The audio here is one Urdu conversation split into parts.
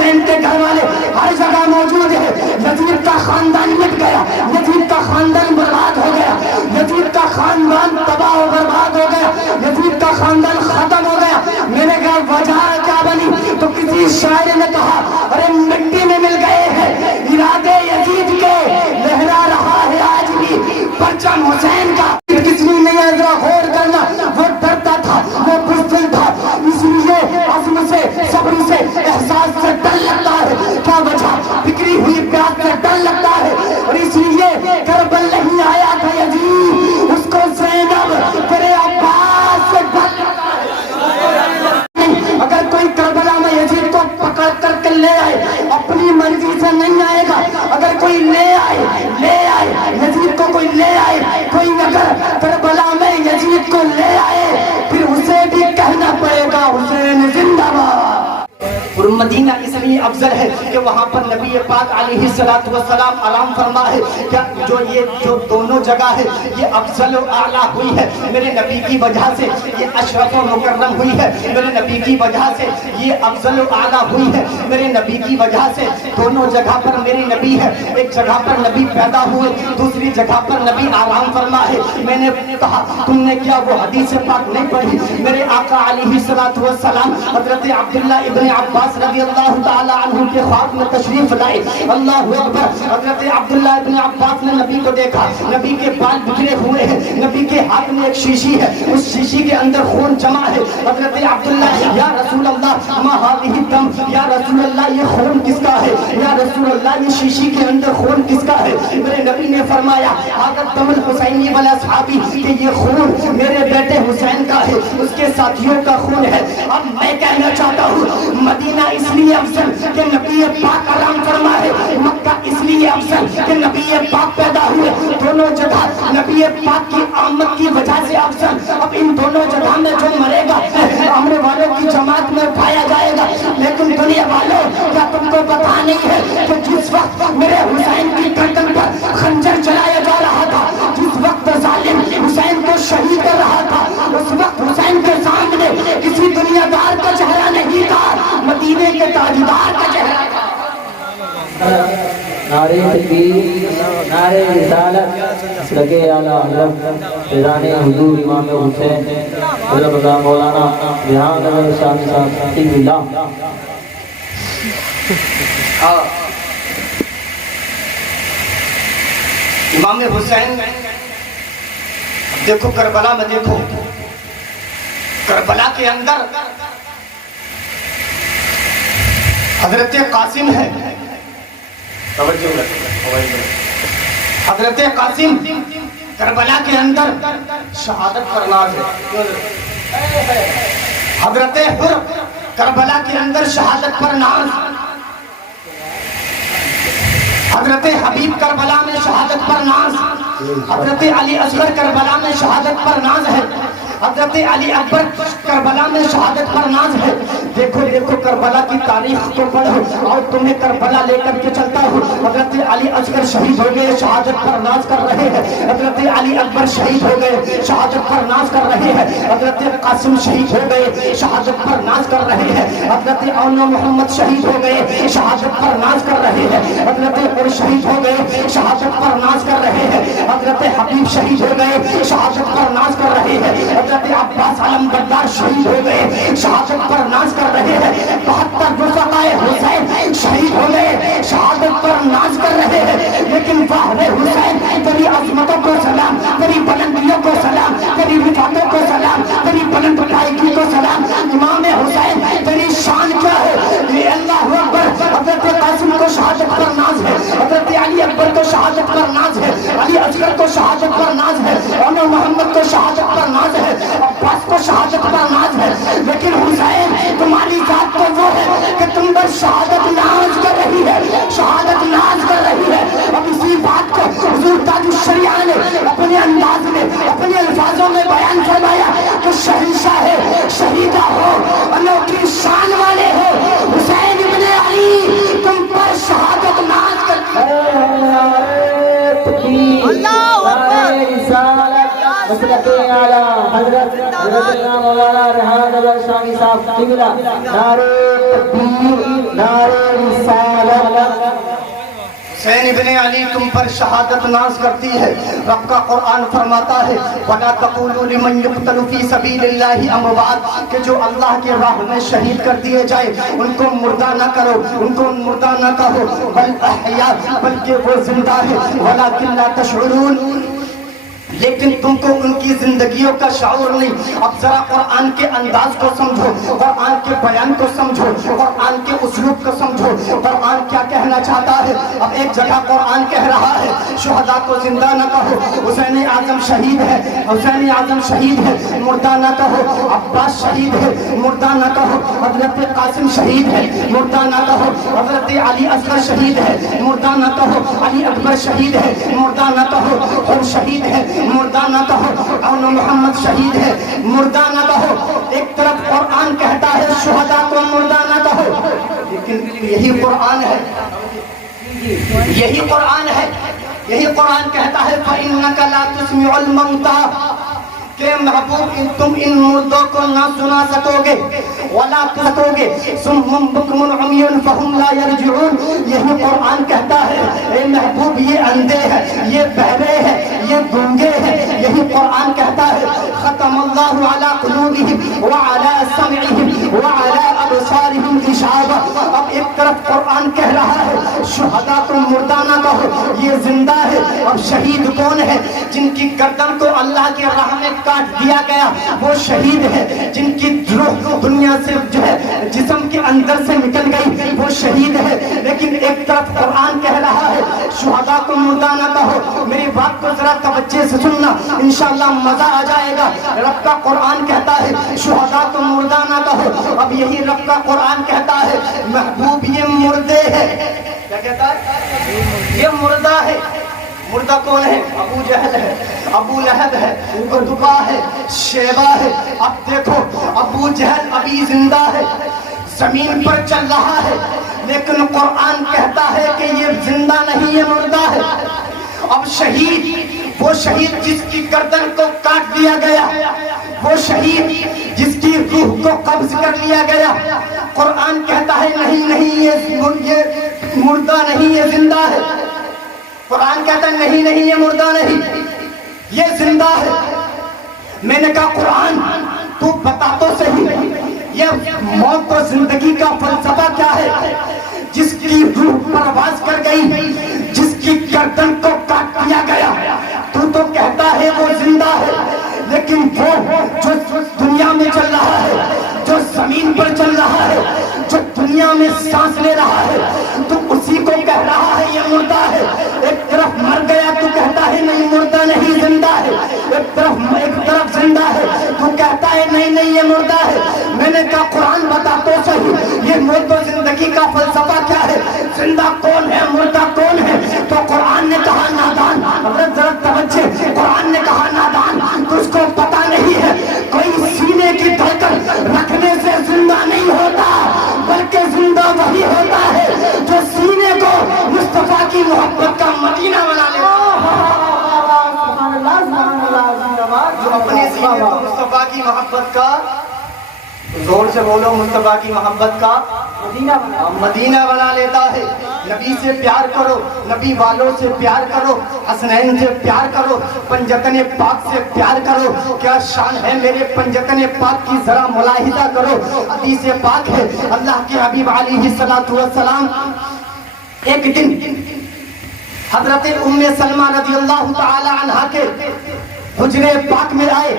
حسین کے گھر والے ہر جگہ موجود ہیں. یزید کا خاندان مٹ گیا, یزید کا خاندان برباد ہو گیا, یزید کا خاندان تباہ و برباد ہو گیا, یزید کا خاندان ختم ہو گیا. میں نے کہا وجہ کیا بنی؟ تو کسی شاعر نے کہا ارے مٹی میں مل گئے ہیں ارادے یزید کے, لہرا رہا ہے آج بھی پرچم حسین کا. کس لیے نہیں ہے ذرا غور کرنا, وہ ڈرتا تھا, وہ بزدل تھا, اس لیے عزم سے, صبر سے, احساس سے ڈر لگتا ہے. کیا وجہ؟ بکری ہوئی پیاس سے ڈر لگتا ہے, اور اس لیے کربل نہیں آیا تھا یزید, اس کو زینب تیرے عباس سے ڈر لگتا ہے. اگر کوئی کربلا میں یزید کو پکڑ کر کے لے آئے اپنی مرضی سے نہیں آئے گا. اگر کوئی لے آئے یزید کو, کوئی لے آئے, کوئی اگر کربلا میں یزید کو لے آئے پھر اسے بھی کہنا پڑے گا حسین زندہ باد. اور مدینہ اس لیے افضل ہے کہ وہاں پر نبی پاک علیہ السلام آرام فرما ہے. کیا جو دونوں جگہ ہے یہ افضل و اعلیٰ ہوئی ہے میرے نبی کی وجہ سے, یہ اشرف و مکرم ہوئی ہے میرے نبی کی وجہ سے, یہ افضل و اعلیٰ ہوئی ہے میرے نبی کی وجہ سے. دونوں جگہ پر میرے نبی ہے, ایک جگہ پر نبی پیدا ہوئے, دوسری جگہ پر نبی آرام فرما ہے. میں نے کہا تم نے کیا وہ حدیث پاک نہیں پڑھی؟ میرے آقا علیہ السلام حضرت عبداللہ ابن عباس رضی اللہ تعالی عنہ کے خواب میں تشریف لائے. اللہ اکبر. حضرت عبداللہ ابن عباس نے نبی کو دیکھا, نبی کے بال بکھرے ہوئے ہیں, نبی کے ہاتھ میں ایک شیشی ہے, اس شیشی کے اندر خون جمع ہے. حضرت عبداللہ یا رسول اللہ ما هذه الدم, یا رسول اللہ یہ خون کس کا ہے, یا رسول اللہ یہ شیشی کے اندر خون کس کا ہے؟ میرے نبی نے فرمایا حضرت دم الحسینی والاصحابی کہ یہ خون میرے بیٹے حسین کا ہے, اس کے ساتھیوں کا خون ہے. اب میں کہنا چاہتا ہوں مدینہ اس لیے افضل کہ نبی پاک آرام فرما ہے, مکہ اس لیے افضل کہ نبی پاک پیدا ہوئے. دونوں جگہ نبی پاک کی آمد کی وجہ سے افضل. اب ان دونوں جگہ میں جو مرے گا امر والوں کی جماعت میں اٹھایا جائے گا. لیکن دنیا والوں کیا تم کو پتا نہیں ہے کہ جس وقت میرے حسین کی گردن پر خنجر چلایا جا رہا تھا, جس وقت ظالم حسین کو شہید کر رہا تھا, اس وقت حسین کے سامنے کسی دنیا دار کا چہرہ نہیں تھا, مدینے کے تاجدار کا چہرہ تھا. نعرہ تکبیر, نعرہ رسالت, لگے اعلیٰ حضرت فیضان حضور امام حسین حضرت رضا مولانا ریحان احمد شامی صاحب حفظہ اللہ. امام حسین دیکھو کربلا میں, دیکھو کربلا کے اندر حضرت قاسم ہے, حضرت قاسم کربلا کے اندر شہادت پر ناز ہے. حضرت حر کربلا کے اندر شہادت پر ناز, حضرت حبیب کربلا میں شہادت پر ناز, حضرت علی اصغر کربلا میں شہادت پر ناز ہے, حضرت علی اکبر کربلا میں شہادت پر ناز ہے. دیکھو دیکھو کربلا کی تاریخ کو پڑھو اور تمہیں کربلا لے کر کے چلتا ہوں. حضرت علی اصغر شہید ہو گئے, شہادت پر ناز کر رہے ہیں. حضرت علی اکبر شہید ہو گئے, شہادت پر ناز کر رہے ہیں. حضرت قاسم شہید ہو گئے, شہادت پر ناز کر رہے ہیں. حضرت اون محمد شہید ہو گئے, شہادت پر ناز کر رہے ہیں. حضرت عمر شہید ہو گئے, شہادت پر ناز کر رہے ہیں. حضرت حبیب شہید ہو گئے, شہادت پر ناز کر رہے ہیں. حضرت عباس علم بردار شہید ہو گئے, شہادت پر ناز کر رہے ہیں. 72 رفقائے حسین شہید ہو گئے, شہادت پر ناز کر رہے ہیں. لیکن واہ رے حسین, تیری عظمتوں کو سلام, تیری بلندیوں کو سلام, تیری رفعتوں کو سلام, تیری بلند پائیگی کو سلام. امام حسین تیری شان کیا ہے؟ یہ اللہ اکبر. حضرت قاسم کو شہادت پر ناز ہے, حضرت علی اکبر کو شہادت پر ناز ہے, علی اصغر کو شہادت پر ناز ہے, عمر محمد کو شہادت پر ناز ہے, عباس کو شہادت پر ناز ہے. لیکن حسین تمہاری ذات تو وہ ہے کہ تم پر شہادت ناز کر رہی ہے, شہادت ناز کر رہی ہے. اب اسی بات کو حضور تاج الشریعہ نے اپنے انداز میں, اپنے الفاظوں میں بیان فرمایا کہ شہنشاہ ہے, شہیدہ ہو, انوکھی شان والے ہو, حسین ابن علی تم پر شہادت ناز کر حضرت مولانا ریحان احمد شامی صاحب حفظہ اللہ. نعرہ تکبیر, نعرہ حسین ابن علی تم پر شہادت ناز کرتی ہے. رب کا قرآن فرماتا ہے وَلَا تَقُولُوا لِمَنْ يُقْتَلُ فِي سَبِيلِ اللَّهِ أَمْوَاتٌ کہ جو اللہ کے راہ میں شہید کر دیے جائے ان کو مردہ نہ کرو, ان کو مردہ نہ کہو, بل احیاء بلکہ وہ زندہ ہے, وَلَكِنْ لَا تَشْعُرُونَ لیکن تم کو ان کی زندگیوں کا شعور نہیں. اب ذرا قرآن کے انداز کو سمجھو, قرآن کے بیان کو سمجھو, قرآن کے اسلوب کو سمجھو, قرآن کیا کہنا چاہتا ہے. اب ایک جگہ قرآن کہہ رہا ہے شہداء کو زندہ نہ کہو, حسین اعظم شہید ہے, حسین اعظم شہید ہے, مردہ نہ کہو. عباس شہید ہے, مردہ نہ کہو. حضرت قاسم شہید ہے, مردہ نہ کہو. حضرت علی اصغر شہید ہے, مردہ نہ کہو. علی اکبر شہید ہے, مردہ نہ کہو. ہم شہید ہے, مردہ نہ کہو. اون محمد شہید ہے, مردہ نہ کہو. ایک طرف قرآن کہتا ہے شہداء کو مردہ نہ کہو, لیکن یہی قرآن ہے, یہی قرآن ہے, یہی قرآن کہتا ہے فَإِنَّكَ لَا تُسْمِعُ الْمَوْتَىٰ کہ محبوب تم ان مردوں کو نہ سنا سکو گے, ولا سکو گے. صُمٌّ بُكْمٌ عُمْيٌ فَهُمْ لَا يَرْجِعُونَ یہی قرآن کہتا ہے اے محبوب یہ اندھے ہیں, یہ بہرے ہیں, یہ گونگے ہیں. یہی قرآن کہتا ہے ختم اللہ علی قلوبہم وعلی سمعہم وعلی ابصارہم غشاوہ. اب ایک طرف قرآن کہہ رہا ہے شہداء کو مردہ نہ کہو, یہ زندہ ہے. اب شہید کون ہے؟ جن کی گردن کو اللہ کے راہ میں کاٹ دیا گیا وہ شہید ہے, جن کی روح دنیا سے جو ہے جسم کے اندر سے نکل گئی وہ شہید ہے. لیکن ایک طرف قرآن کہہ رہا ہے شہداء کو مردہ نہ کہو. میری بات کو ذرا توجہ سے سننا, انشاءاللہ مزہ آ جائے گا. رب کا قرآن کہتا ہے شہداء کو مردہ نہ کہو. اب یہی رب کا قرآن کہتا ہے محبوب یہ مردے ہے. کیا کہتا ہے؟ یہ مردہ ہے. مردہ کون ہے؟ ابو جہل ہے, ابو لہب ہے, عتبہ ہے, شیبہ ہے. اب دیکھو ابو جہل ابھی زندہ ہے, زمین پر چل رہا ہے, لیکن قرآن کہتا ہے کہ یہ زندہ نہیں, یہ مردہ ہے. اب شہید, وہ شہید جس کی گردن کو کاٹ دیا گیا, وہ شہید جس کی روح کو قبض کر لیا گیا, قرآن کہتا ہے نہیں نہیں یہ مردہ نہیں, یہ زندہ ہے. قرآن کہتا ہے نہیں نہیں یہ مردہ نہیں, یہ زندہ ہے. میں نے کہا قرآن تو بتا تو صحیح یہ موت و زندگی کا فلسفہ کیا ہے؟ جس کی روح پرواز کر گئی, جس کی گردن کو کاٹ دیا گیا, تو کہتا ہے وہ زندہ ہے. لیکن وہ جو دنیا میں چل رہا ہے, جو زمین پر چل رہا ہے, جو دنیا میں سانس لے رہا ہے, تو اسی کو کہہ رہا ہے یہ مردہ ہے. ایک طرف مر گیا تو کہتا ہے نہیں مردہ نہیں زندہ ہے, ایک طرف زندہ ہے تو کہتا ہے نہیں نہیں یہ مردہ ہے. میں نے کہا قرآن بتا تو صحیح یہ موت و زندگی کا فلسفہ کیا ہے؟ زندہ کون ہے, مردہ کون ہے؟ تو قرآن نے کہا نادان. حضرت ذرا توجہ, قرآن نے کہا نادان تو اس کو پتا نہیں ہے کوئی سینے کی دھڑکن رکھنے سے زندہ نہیں ہوتا, بلکہ زندہ وہی ہوتا ہے جو سینے کو مصطفیٰ کی محبت کا مدینہ بنا لے, جو اپنے سینے کو مصطفیٰ کی محبت کا, زور سے بولو, مصطفیٰ کی محبت کا مدینہ بنا لیتا ہے. نبی سے پیار کرو, نبی والوں سے پیار کرو, حسنین سے پیار کرو, پنجتن پاک سے پیار کرو. کیا شان ہے میرے پنجتن پاک کی, ذرا ملاحظہ کرو. حدیث پاک ہے اللہ کے حبیب علیہ السلام ایک دن حضرت ام سلمہ رضی اللہ تعالی عنہا کے حجرے پاک میں آئے.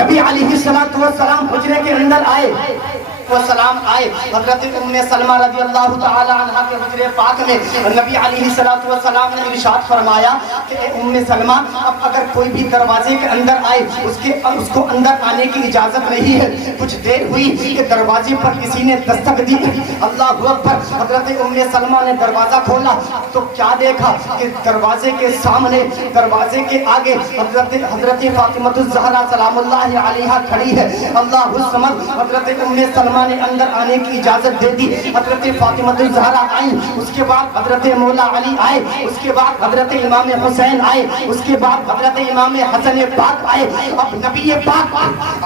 نبی علیہ السلام حجرے کے اندر آئے, وہ سلام آئے. حضرت ام سلمہ رضی اللہ تعالی عنہا کے حجرے پاک میں نبی علیہ السلام نے ارشاد فرمایا کہ اے ام سلمہ اب اگر کوئی بھی دروازے کے اندر آئے اس کو اندر آنے کی اجازت نہیں ہے. کچھ دیر ہوئی کہ دروازے پر کسی نے دستک دی, اللہ اکبر. حضرت ام سلمہ نے دروازہ کھولا تو کیا دیکھا کہ دروازے کے سامنے, دروازے کے آگے حضرت فاطمہ الزہرا سلام اللہ علیہا کھڑی ہے. اللہ الصمد. حضرت ام سلمہ فاطمہ نے اندر آنے کی اجازت دے دی. حضرت فاطمہ الزہرا آئیں, اس کے بعد حضرت مولا علی آئے, اس کے بعد حضرت امام حسین آئے, اس کے بعد حضرت امام حسن پاک آئے. اب نبی پاک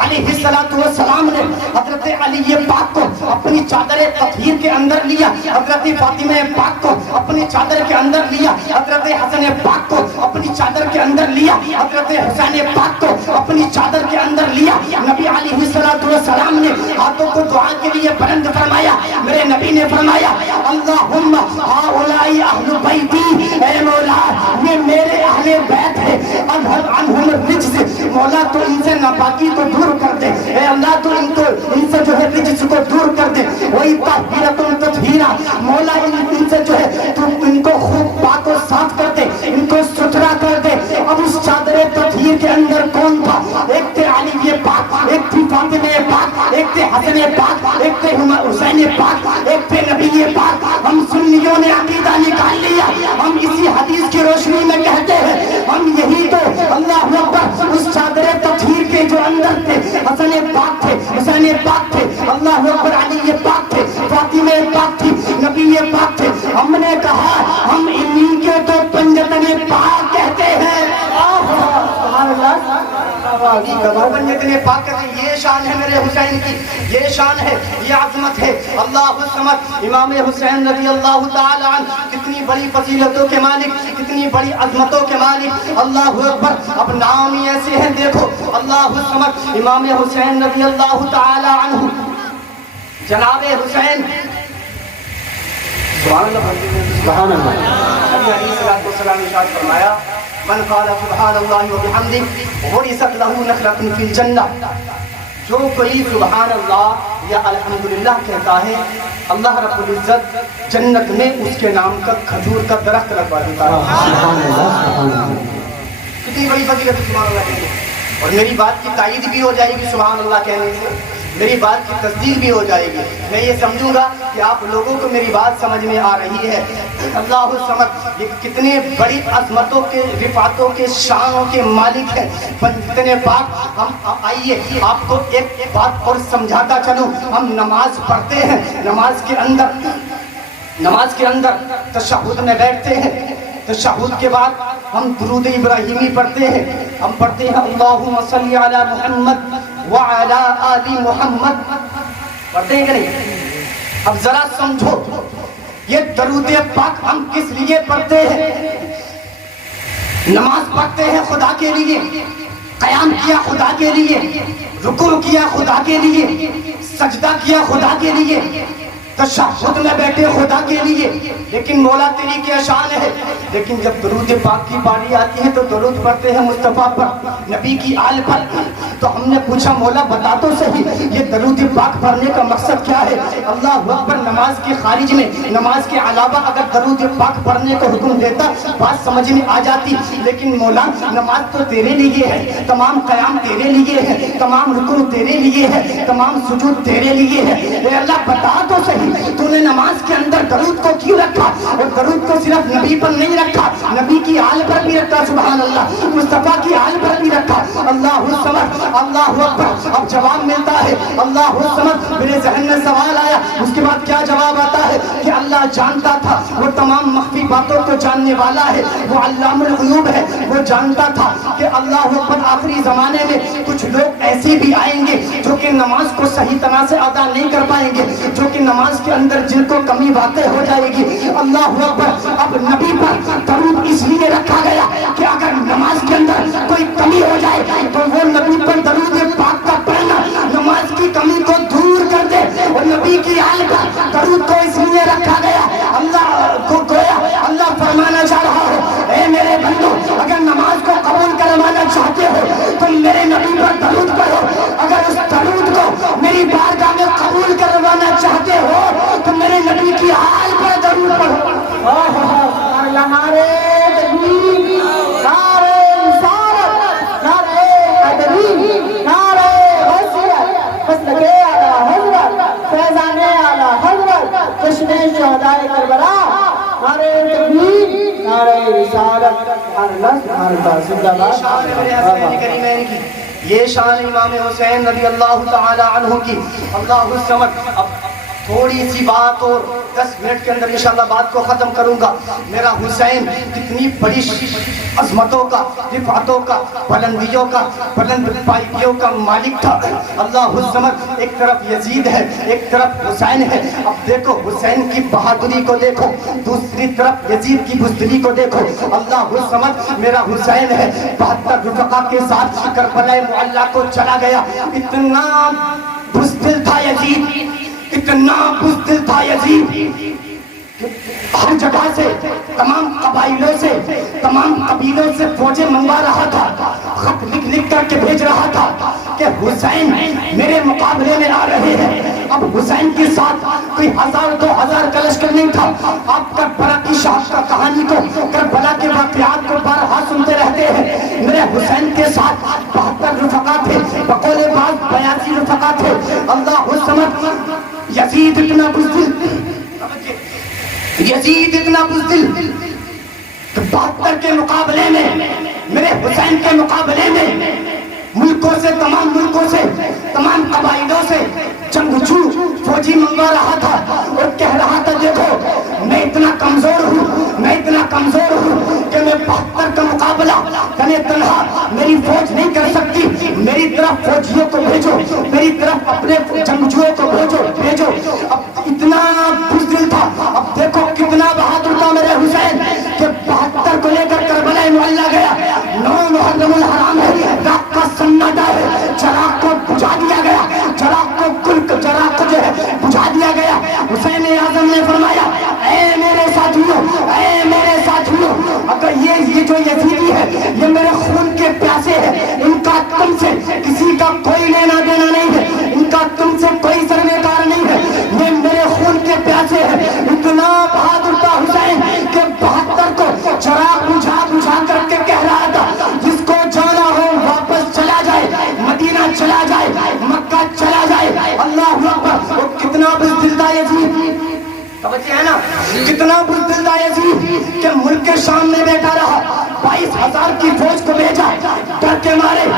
علیہ السلام نے حضرت علی پاک کو اپنی چادر تطہیر کے اندر لیا, حضرت فاطمہ پاک کو اپنی چادر کے اندر لیا, حضرت حسن پاک کو اپنی چادر کے اندر لیا, حضرت حسین پاک کو اپنی چادر کے اندر لیا. نبی علیہ السلام نے ہاتھوں کو دعا کے لیے بلند فرمایا. میرے نبی نے فرمایا اللہم ہؤلاء اہل بیتی, اے مولا یہ میرے اہل بیت ہے, اذھب عنہم الرجس, مولا تو ان سے ناپاکی کو دور کر دے, اے اللہ تو ان سے جو ہے رجس کو دور کر دے. وہی طاہرۃ تطہیرا, مولا ان سے جو ہے تو ان کو خوب پاک و صاف کر دے, ان کو ستھرا کر دے. اب اس چادر تطہیر کے اندر کون تھا؟ ایک تھے علی پاک, ایک تھی فاطمہ پاک, ایک تھے حسن پاک, ایک تھے حسین پاک, ایک تھے نبی پاک. ہم سنیوں نے عقیدہ نکال لیا, ہم اسی حدیث کی روشنی میں کہتے ہیں ہم یہی تو اللہ اکبر اس چادر تطہیر کے جو اندر تھے حسن پاک تھے, حسین پاک تھے, اللہ اکبر علی پاک تھے, فاطمہ پاک تھی, نبی پاک تھے. ہم نے کہا ہم انہی کے تو پنجتن پاک کہتے ہیں. سبحان اللہ, پنجتن پاک کہتے ہیں. یہ شان ہے میرے حسین کی, یہ شان ہے, یہ عظمت ہے. اللہ الصمد امام حسین رضی اللہ تعالی عنہ کتنی بڑی فضیلتوں کے مالک, کتنی بڑی عظمتوں کے مالک. اللہ اکبر. اب نام ہی ایسے ہیں دیکھو, اللہ الصمد امام حسین رضی اللہ تعالی عنہ, جناب حسین سبحان اللہ نبی علیہ الصلوۃ والسلام ارشاد فرمایا من قال سبحان اللہ وبحمدہ غرست لہ نخلۃ فی الجنہ. جو کوئی سبحان اللہ یا الحمدللہ کہتا ہے اللہ رب العزت جنت میں اس کے نام کا کھجور کا درخت لگوا دیتا ہے. کتنی بڑی فضیلت سبحان اللہ کہنے. اور میری بات کی تائید بھی ہو جائے گی سبحان اللہ کہنے سے, میری بات کی تصدیق بھی ہو جائے گی. میں یہ سمجھوں گا کہ آپ لوگوں کو میری بات سمجھ میں آ رہی ہے. اللہ الصمد یہ کتنے بڑی عظمتوں کے, رفعتوں کے, شانوں کے مالک ہیں پنجتن پاک. ہم آئیے آپ کو ایک بات اور سمجھاتا چلوں. ہم نماز پڑھتے ہیں, نماز کے اندر تشہد میں بیٹھتے ہیں, تشہد کے بعد ہم درود ابراہیمی پڑھتے ہیں. ہم پڑھتے ہیں اللہم صلی علی محمد وعلی آل محمد, پڑھتے ہیں کہ نہیں؟ اب ذرا سمجھو یہ درود پاک ہم کس لیے پڑھتے ہیں؟ نماز پڑھتے ہیں خدا کے لیے, قیام کیا خدا کے لیے, رکوع کیا خدا کے لیے, سجدہ کیا خدا کے لیے, تشہد میں بیٹھے خدا کے لیے. لیکن مولا تیری کیا شان ہے. لیکن جب درود پاک کی باری آتی ہے تو درود پڑھتے ہیں مصطفیٰ پر, نبی کی آل پر. تو ہم نے پوچھا مولا بتا تو صحیح یہ درود پاک پڑھنے کا مقصد کیا ہے؟ اللہ اکبر. نماز کے خارج میں, نماز کے علاوہ اگر درود پاک پڑھنے کا حکم دیتا بات سمجھ میں آ جاتی. لیکن مولا نماز تو تیرے لیے ہے, تمام قیام تیرے لیے ہے, تمام رکوع تیرے لیے ہے, تمام سجود تیرے لیے ہے. اے اللہ بتا تو صحیح تو نے نماز کے اندر درود کو کیوں رکھا؟ اور درود کو صرف نبی پر نہیں رکھا, نبی کی آل پر بھی رکھا, سبحان اللہ, مصطفیٰ کی آل پر بھی رکھا. اللہ الصمد, اللہ اکبر. اب جواب ملتا ہے اللہ الصمد. میرے ذہن میں سوال آیا, اس کے بعد کیا جواب آتا ہے کہ اللہ جانتا تھا, وہ تمام مخفی باتوں کو جاننے والا ہے, وہ علام الغیوب ہے, وہ جانتا تھا کہ اللہ اکبر آخری زمانے میں کچھ لوگ ایسے بھی آئیں گے جو کہ نماز کو صحیح طرح سے ادا نہیں کر پائیں گے, جو کہ نماز کے اندر جن کو کمی واقع ہو جائے گی. اللہ اکبر. اب نبی پر درود اس لیے رکھا گیا کہ اگر نماز کے اندر کوئی کمی ہو جائے تو وہ نبی پر درود پاک کا پڑھنا نماز کی کمی کو دور کر دے. اور نبی کی آل پر درود کو اس لیے رکھا گیا, اللہ کو گویا اللہ فرمانا چاہ رہا ہو اے میرے بندو اگر نماز کو قبول کروانا چاہتے ہو تو میرے نبی پر درود پڑھو. اگر اس درود کو میری بارگاہ میں قبول کروانا چاہتے ہو تو میرے نبی کی حال پر درود پڑھو. نعرے تکبیر, نعرے رسالت, نعرے حیدری, نعرے غوثیت, مسلک اعلی حضرت, فیضان اعلی حضرت, جشن شہداء کربلا, نعرے تکبیر, نعرے رسالت. سبحان اللہ, سبحان اللہ, زندہ باد. یہ شان امام حسین رضی اللہ تعالی عنہ کی. اللہ الصمد. اب تھوڑی سی بات اور 10 منٹ کے اندر انشاءاللہ بات کو ختم کروں گا. میرا حسین کتنی بڑی عظمتوں کا، رفعتوں کا، بلندیوں کا، بلند پائیوں کا مالک تھا. اللہ الصمد. ایک طرف یزید ہے، ایک طرف حسین ہے. اب دیکھو حسین کی بہادری کو دیکھو، دوسری طرف یزید کی بزدلی کو دیکھو. اللہ الصمد. میرا حسین ہے 72 رفقا کے ساتھ کربلا معلی کو چلا گیا. اتنا بزدل تھا یزید، اتنا بزدل تھا یزید. ہر جگہ سے، تمام قبائلوں سے، تمام قبیلوں سے فوجیں منگوا رہا تھا، خط لکھ لکھ کر کے بھیج رہا تھا کہ حسین میرے مقابلے میں آ رہے ہیں. اب حسین کے ساتھ کوئی 1000-2000 کا لشکر نہیں تھا. آپ کربلا کی شہادت کہانی کو، کربلا کے واقعات کو بارہا سنتے رہتے ہیں. میرے حسین کے ساتھ 72 رفقا تھے، بقول بعض 82 رفقا تھے. اللہ الصمد. یزید اتنا بزدل، یزید اتنا بزدل کہ 72 کے مقابلے میں، میرے حسین کے مقابلے میں ملکوں سے، تمام ملکوں سے، تمام قبائلوں سے جنگجو فوجی منگوا رہا تھا اور کہہ رہا تھا دیکھو میں اتنا کمزور ہوں، میں اتنا کمزور ہوں کہ میں 72 کا مقابلہ تنہا تنہا میری فوج نہیں کر سکتی. میری طرف فوجیوں کو بھیجو، میری طرف اپنے جنگجوؤں کو بھیجو. اب اتنا بزدل تھا. اب دیکھو کتنا بہادر تھا میرے حسین کہ 72 کو لے کر کربلا معلی گیا. 9 محرم الحرام ہے، رات کا سناٹا ہے، چراغ کو بجھا دیا گیا، چراغ کو جو ہے بجھا دیا گیا. حسین اعظم نے فرمایا اے میرے ساتھیوں، اے میرے ساتھیوں، اگر یہ جو یزیدی ہے یہ میرے خون کے پیاسے ہیں، ان کا تم سے کسی کا کوئی لینا دینا نہیں ہے، ان کا تم سے کوئی سرمایہ نہیں ہے، یہ میرے خون کے پیاسے ہیں. اتنا بہادر تھا حسین کہ 72 کو چراغ بجھا کر کے کہہ رہا تھا جس کو جانا ہو واپس چلا جائے، مدینہ چلا جائے، مکہ چلا جائے. اللہ اکبر. وہ کتنا بزدل تھا یزید، توجہ ہے نا، کتنا بزدل تھا یزید کہ ملک کے شام میں بیٹھا رہا. 22,000 کی فوج کو بھیجا، ڈر کے مارے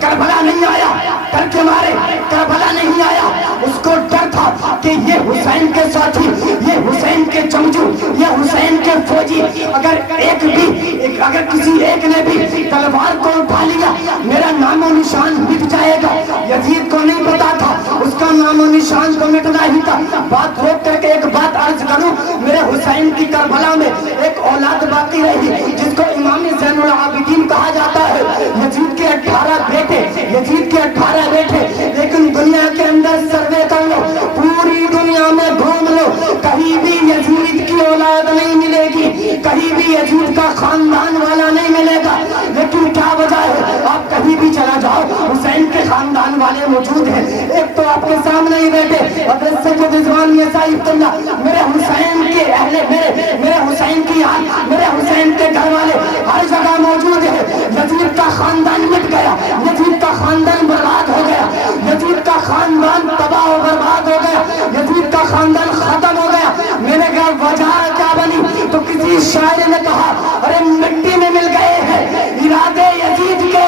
کربلا نہیں آیا، ڈر کے مارے کربلا نہیں آیا. اس کو ڈر تھا کہ یہ حسین کے ساتھی، یہ حسین کے جنگجو، یہ حسین کے فوجی اگر کسی ایک نے بھی تلوار کو اٹھا لیا میرا نام و نشان مٹ جائے گا. یزید کو نہیں پتا تھا اس کا نام و نشان تو مٹنا ہی تھا. بات روک کر کے ایک بات عرض کروں، میرے حسین کی کربلا میں ایک اولاد باقی رہی جس کو امام زین العابدین کہا جاتا ہے. یزید کے 18 بیٹے، یزید کے 18 بیٹے، لیکن دنیا کے اندر سروے کر لو، پوری دنیا میں گھوم لو، کہیں بھی یزید کی اولاد نہیں ملے گی، کہیں بھی یزید کا خاندان والا نہیں ملے گا. لیکن کیا وجہ ہے؟ آپ کہیں بھی چلا جاؤ حسین کے خاندان والے موجود ہیں. ایک تو آپ کے سامنے ہی بیٹھے حضرت سید رضوان میاں صاحب اللہ، میرے حسین کے اہل، میرے حسین کی آل، میرے حسین کے گھر والے ہر جگہ موجود ہیں. یزید کا خاندان مٹ گیا، یزید کا خاندان برباد ہو گیا، یزید کا خاندان تباہ و برباد ہو گیا، یزید کا خاندان ختم ہو گیا. میں نے کہا وجہ کیا بنی؟ تو کسی شاعر نے کہا ارے مٹی میں مل گئے ہیں ارادے یزید کے،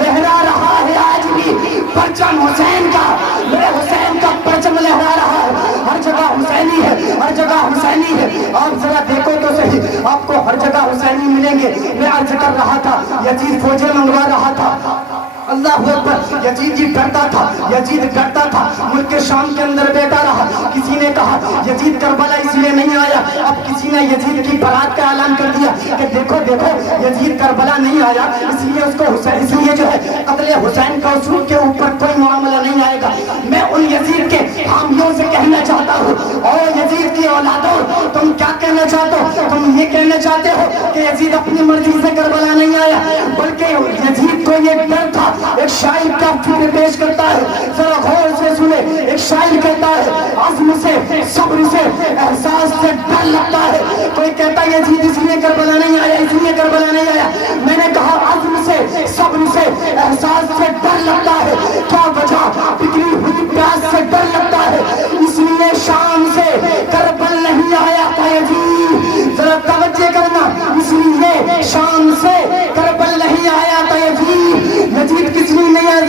لہرا رہا ہے آج بھی پرچم حسین کا، میرے حسین کا پرچم لہرا رہا ہے. ہر جگہ حسینی ہے، ہر جگہ حسینی ہے. آپ ذرا دیکھو تو صحیح، آپ کو ہر جگہ حسینی ملیں گے. میں عرض کر رہا تھا یزید فوجیں منگوا رہا تھا. اللہ اکبر. یزید جی ڈرتا تھا، یزید ڈرتا تھا. ملک شام کے اندر بیٹھا رہا. کسی نے کہا یزید کربلا اس لیے نہیں آیا. اب کسی نے یزید کی برات کا اعلان کر دیا کہ دیکھو دیکھو یزید کربلا نہیں آیا اس لیے اس کو حسین، اس لیے جو ہے قتل حسین کا اصول کے اوپر کوئی معاملہ نہیں آئے گا. میں ان یزید کے حامیوں سے کہنا چاہتا ہوں، اور یزید کی اولادوں تم کیا کہنا چاہتے ہو؟ تم یہ کہنا چاہتے ہو کہ یزید اپنی مرضی سے کربلا نہیں آیا، بلکہ یزید کو یہ ڈر تھا. ایک شاعر کا فکر پیش کرتا ہے، ذرا غور سے سنے. ایک شاعر کہتا ہے عزم سے، صبر سے، احساس سے ڈر لگتا ہے. کوئی کہتا ہے یزید اس لیے کربلا نہیں آیا، اس لیے کربلا نہیں آیا. میں نے کہا عزم سے، صبر سے، احساس سے ڈر لگتا ہے. کیا وجہ؟ بگڑی ہوئی پیاس سے ڈر لگتا ہے. اس لیے شام سے کربل نہیں آیا تھا یزید. ذرا توجہ کرنا، اس لیے شام سے کربل نہیں آیا تھا یزید. یزید کس لیے نہیں آیا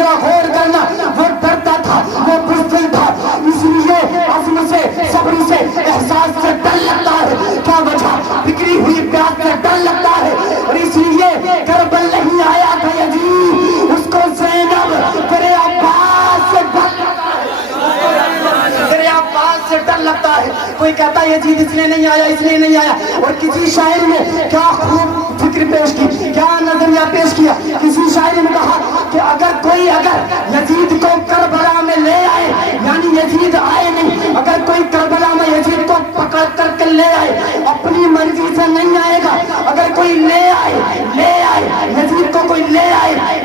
کوئی کہتا ہے یزید اس لیے نہیں آیا اس لیے نہیں آیا، اور کسی شاعر نے کیا خوب فکر پیش کی، کیا نظریہ پیش کیا، کسی شاعر نے کہا کہ اگر یزید کو کربلا میں لے آئے، یعنی یزید آئے نہیں، اگر کوئی کربلا میں یزید کو پکڑ کر کے لے آئے، اپنی مرضی سے نہیں آئے گا، اگر کوئی لے آئے یزید کو کوئی لے آئے